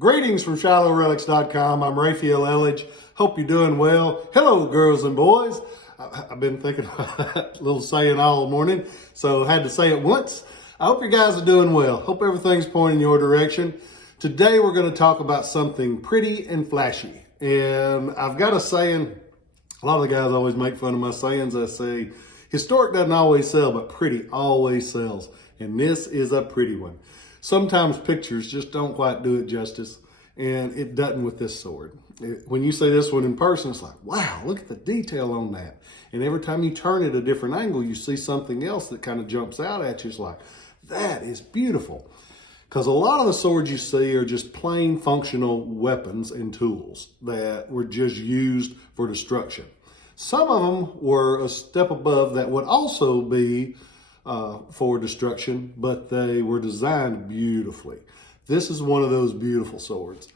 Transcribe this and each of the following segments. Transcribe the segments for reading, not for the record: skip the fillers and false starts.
Greetings from ShilohRelics.com. I'm Rafael Eledge. Hope you're doing well. Hello, girls and boys. I've been thinking about that little saying all morning, so I had to say it once. I hope you guys are doing well. Hope everything's pointing your direction. Today we're going to talk about something pretty and flashy. And I've got a saying, a lot of the guys always make fun of my sayings. I say, historic doesn't always sell, but pretty always sells. And this is a pretty one. Sometimes pictures just don't quite do it justice, and it doesn't with this sword. When you see this one in person, it's like, wow, look at the detail on that. And every time you turn it a different angle, you see something else that kind of jumps out at you. It's like, that is beautiful. Because a lot of the swords you see are just plain functional weapons and tools that were just used for destruction. Some of them were a step above that would also be for destruction, but they were designed beautifully. This is one of those beautiful swords.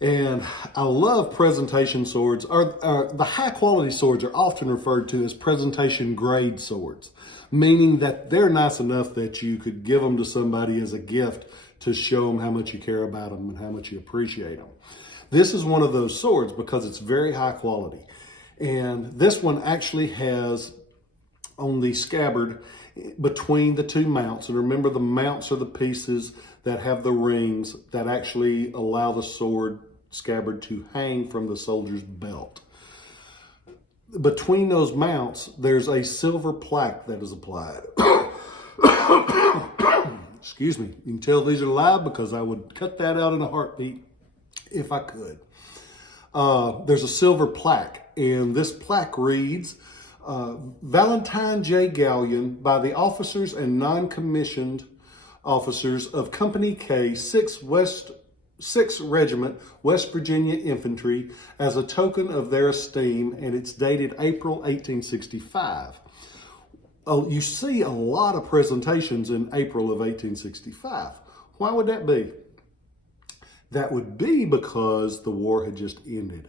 And I love presentation swords. The high quality swords are often referred to as presentation grade swords, meaning that they're nice enough that you could give them to somebody as a gift to show them how much you care about them and how much you appreciate them. This is one of those swords because it's very high quality. And this one actually has on the scabbard between the two mounts, and remember the mounts are the pieces that have the rings that actually allow the sword scabbard to hang from the soldier's belt. Between those mounts, there's a silver plaque that is applied. Excuse me. You can tell these are live because I would cut that out in a heartbeat if I could. There's a silver plaque, and this plaque reads, Valentine J. Galleon by the officers and non-commissioned officers of Company K, 6th Regiment, West Virginia Infantry, as a token of their esteem, and it's dated April 1865. Oh, you see a lot of presentations in April of 1865. Why would that be? That would be because the war had just ended.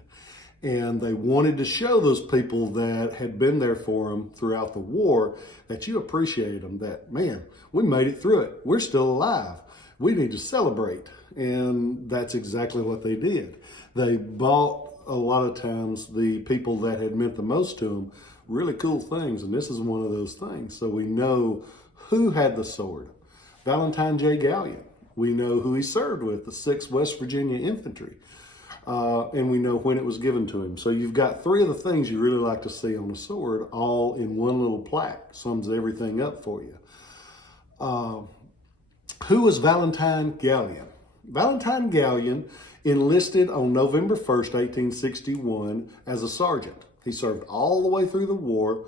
And they wanted to show those people that had been there for them throughout the war that you appreciated them, that, man, we made it through it. We're still alive. We need to celebrate. And that's exactly what they did. They bought, a lot of times, the people that had meant the most to them really cool things. And this is one of those things. So we know who had the sword. Valentine J. Galleon. We know who he served with, the 6th West Virginia Infantry. And we know when it was given to him. So you've got three of the things you really like to see on a sword, all in one little plaque. Sums everything up for you. Who was Valentine Galleon? Valentine Galleon enlisted on November 1st, 1861 as a sergeant. He served all the way through the war.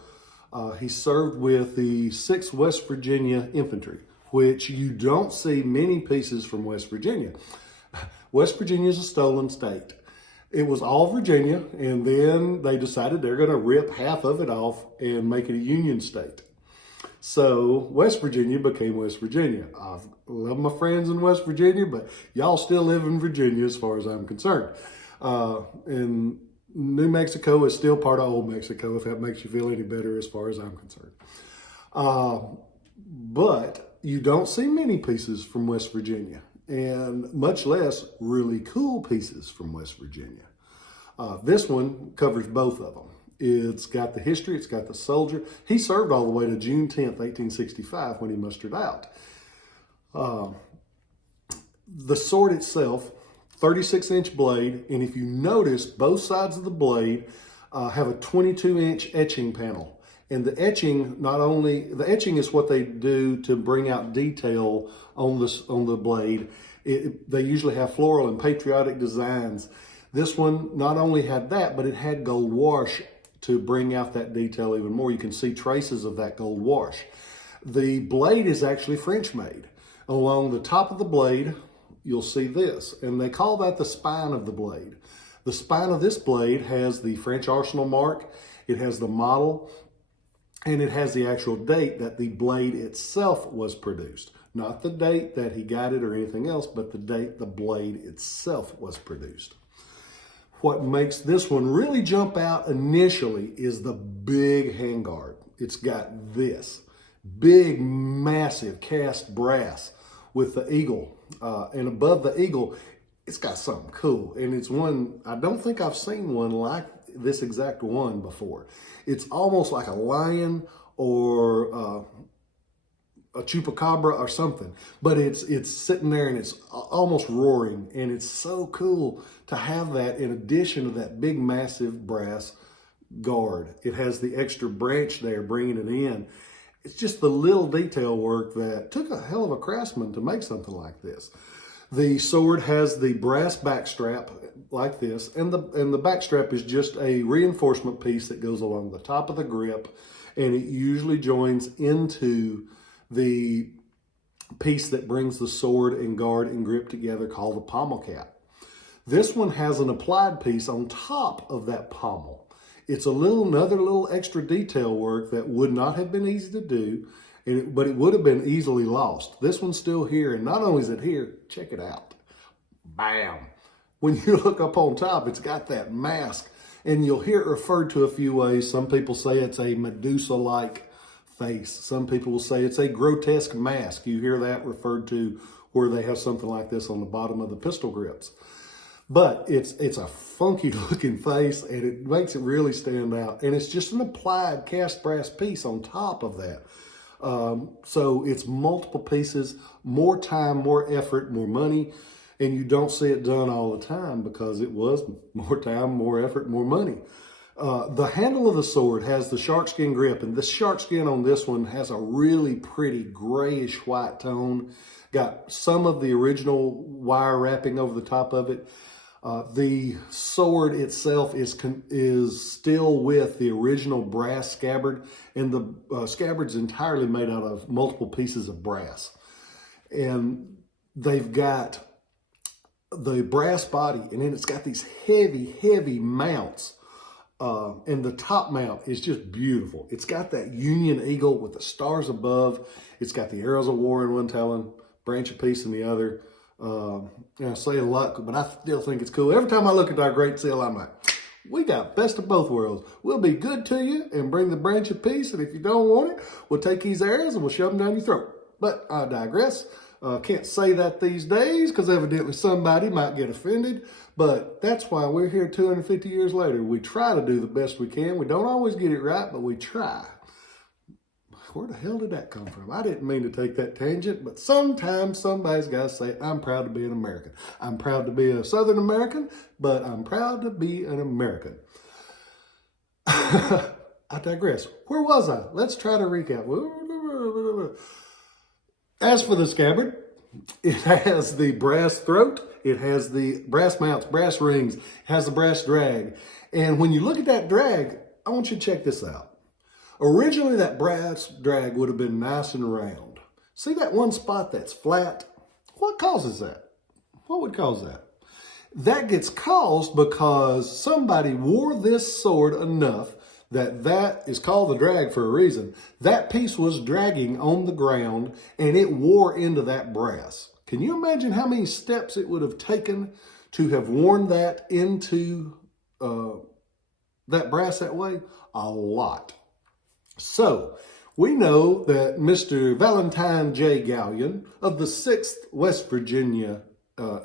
He served with the 6th West Virginia Infantry, which you don't see many pieces from West Virginia. West Virginia is a stolen state. It was all Virginia, and then they decided they're going to rip half of it off and make it a Union state. So West Virginia became West Virginia. I love my friends in West Virginia, but y'all still live in Virginia as far as I'm concerned. And New Mexico is still part of Old Mexico, if that makes you feel any better as far as I'm concerned. But you don't see many pieces from West Virginia, and much less really cool pieces from West Virginia. This one covers both of them. It's got the history, it's got the soldier. He served all the way to June 10th, 1865 when he mustered out. The sword itself, 36-inch blade, and if you notice, both sides of the blade have a 22-inch etching panel. And the etching, the etching is what they do to bring out detail on the blade. They usually have floral and patriotic designs. This one not only had that, but it had gold wash to bring out that detail even more. You can see traces of that gold wash. The blade is actually French made. Along the top of the blade, you'll see this, and they call that the spine of the blade. The spine of this blade has the French arsenal mark, it has the model, and it has the actual date that the blade itself was produced. Not the date that he got it or anything else, but the date the blade itself was produced. What makes this one really jump out initially is the big handguard. It's got this big, massive cast brass with the eagle. And above the eagle, it's got something cool. And it's one, I don't think I've seen one like this exact one before. It's almost like a lion or a chupacabra or something, but it's sitting there and it's almost roaring, and it's so cool to have that in addition to that big massive brass guard. It has the extra branch there bringing it in. It's just the little detail work that took a hell of a craftsman to make something like this. The sword has the brass backstrap like this, and the backstrap is just a reinforcement piece that goes along the top of the grip, and it usually joins into the piece that brings the sword and guard and grip together, called the pommel cap. This one has an applied piece on top of that pommel. It's another little extra detail work that would not have been easy to do, but it would have been easily lost. This one's still here, and not only is it here, check it out. Bam! When you look up on top, it's got that mask, and you'll hear it referred to a few ways. Some people say it's a Medusa-like face. Some people will say it's a grotesque mask. You hear that referred to where they have something like this on the bottom of the pistol grips. But it's a funky looking face, and it makes it really stand out. And it's just an applied cast brass piece on top of that. So it's multiple pieces, more time, more effort, more money. And you don't see it done all the time because it was more time, more effort, more money. The handle of the sword has the shark skin grip, and the shark skin on this one has a really pretty grayish white tone. Got some of the original wire wrapping over the top of it. The sword itself is still with the original brass scabbard, and the scabbard's entirely made out of multiple pieces of brass. And they've got the brass body, and then it's got these heavy, heavy mounts. And the top mount is just beautiful. It's got that Union Eagle with the stars above. It's got the arrows of war in one talon, branch of peace in the other. I say a lot, but I still think it's cool. Every time I look at our Great Seal, I'm like, we got best of both worlds. We'll be good to you and bring the branch of peace, and if you don't want it, we'll take these arrows and we'll shove them down your throat. But I digress. Can't say that these days because evidently somebody might get offended, but that's why we're here 250 years later. We try to do the best we can. We don't always get it right, but we try. Where the hell did that come from? I didn't mean to take that tangent, but sometimes somebody's got to say, I'm proud to be an American. I'm proud to be a Southern American, but I'm proud to be an American. I digress. Where was I? Let's try to recap. As for the scabbard, it has the brass throat, it has the brass mounts, brass rings, it has the brass drag. And when you look at that drag, I want you to check this out. Originally, that brass drag would have been nice and round. See that one spot that's flat? What causes that? What would cause that? That gets caused because somebody wore this sword enough that is called the drag for a reason. That piece was dragging on the ground, and it wore into that brass. Can you imagine how many steps it would have taken to have worn that into that brass that way? A lot. So we know that Mr. Valentine J. Gallion of the 6th West Virginia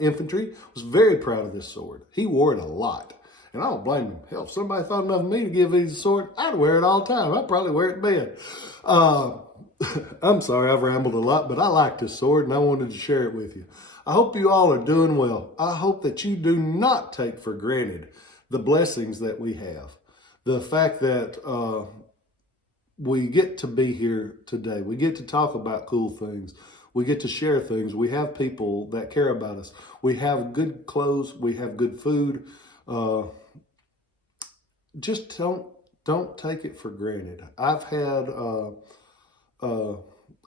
Infantry was very proud of this sword. He wore it a lot. And I don't blame him. Hell, if somebody thought enough of me to give me the sword, I'd wear it all the time. I'd probably wear it in bed. I'm sorry, I've rambled a lot, but I like this sword and I wanted to share it with you. I hope you all are doing well. I hope that you do not take for granted the blessings that we have. The fact that we get to be here today. We get to talk about cool things. We get to share things. We have people that care about us. We have good clothes. We have good food. Just don't take it for granted. I've had a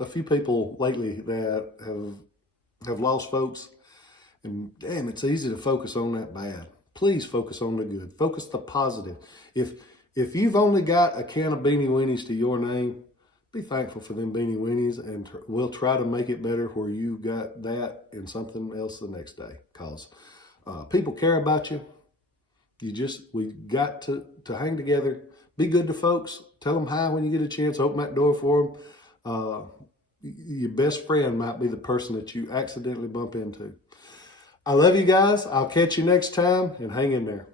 few people lately that have lost folks, and damn, it's easy to focus on that bad. Please focus on the good. Focus the positive. If you've only got a can of Beanie Weenies to your name, be thankful for them Beanie Weenies, and we'll try to make it better where you got that and something else the next day. Because people care about you. We got to hang together, be good to folks, tell them hi when you get a chance, open that door for them. Your best friend might be the person that you accidentally bump into. I love you guys. I'll catch you next time, and hang in there.